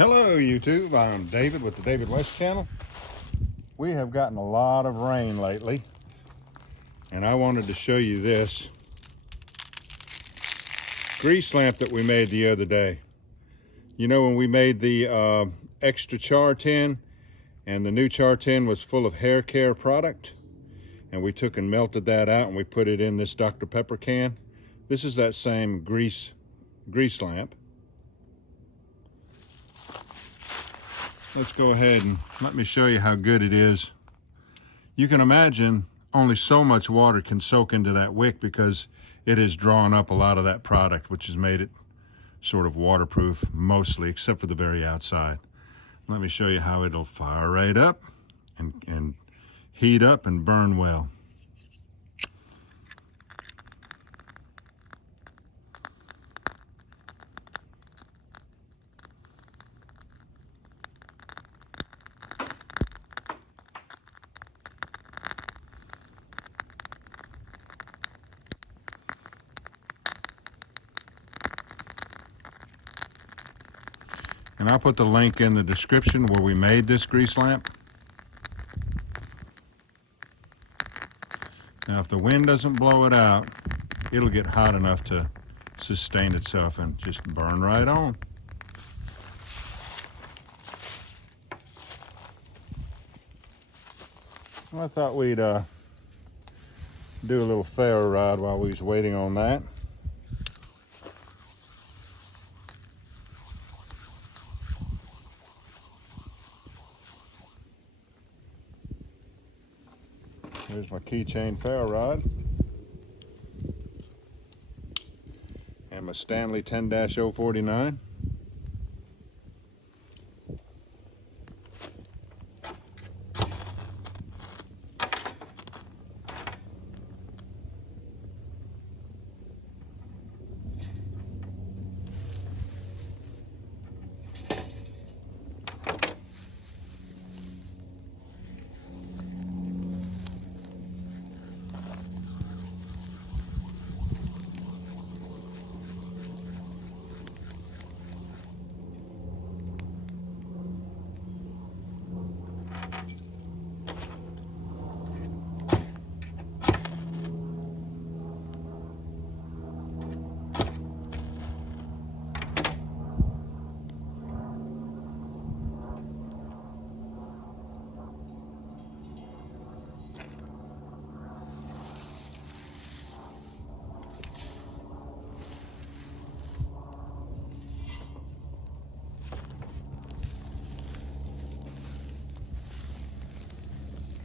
Hello YouTube, I'm David with the David West channel. We have gotten a lot of rain lately, and I wanted to show you this grease lamp that we made the other day. You know, when we made the extra Char tin, and the new Char tin was full of hair care product, and we took and melted that out and we put it in this Dr. Pepper can. This is that same grease lamp. Let's go ahead and let me show you how good it is. You can imagine only so much water can soak into that wick because it has drawn up a lot of that product, which has made it sort of waterproof mostly, except for the very outside. Let me show you how it'll fire right up and heat up and burn well. And I'll put the link in the description where we made this grease lamp. Now, if the wind doesn't blow it out, it'll get hot enough to sustain itself and just burn right on. Well, I thought we'd do a little fair ride while we was waiting on that. Here's my keychain ferro rod and my Stanley 10-049.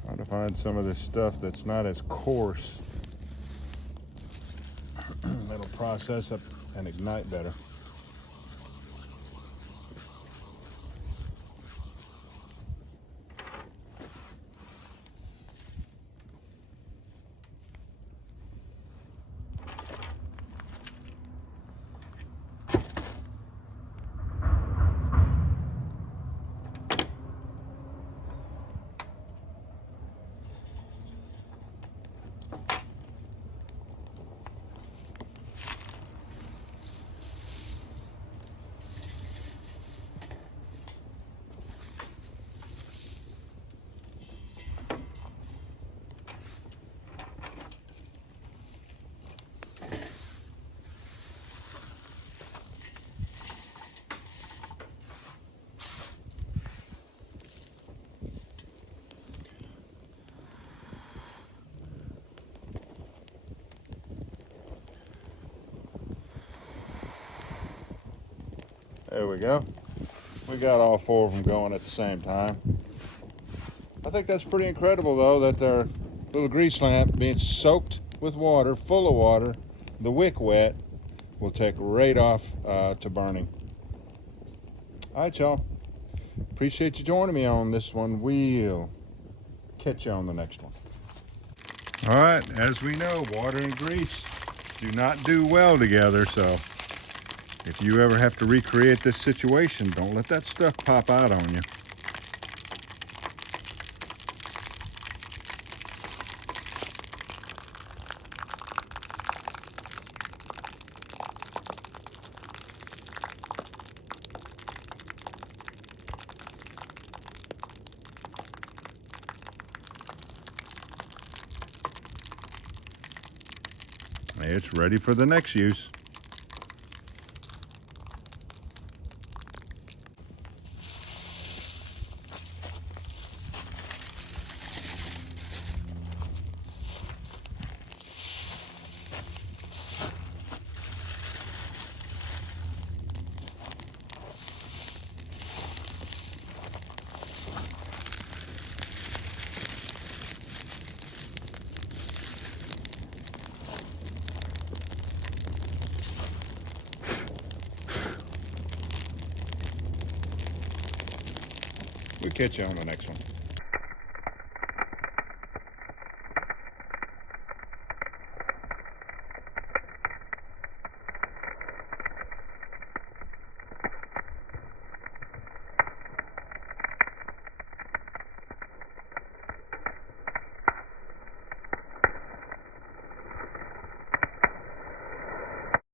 Trying to find some of this stuff that's not as coarse. That'll process up and ignite better. There we go. We got all four of them going at the same time. I think that's pretty incredible, though, that their little grease lamp being soaked with water, full of water, the wick wet, will take right off to burning. All right, y'all. Appreciate you joining me on this one. We'll catch you on the next one. All right, as we know, water and grease do not do well together, so if you ever have to recreate this situation, don't let that stuff pop out on you. It's ready for the next use. We'll catch you on the next one.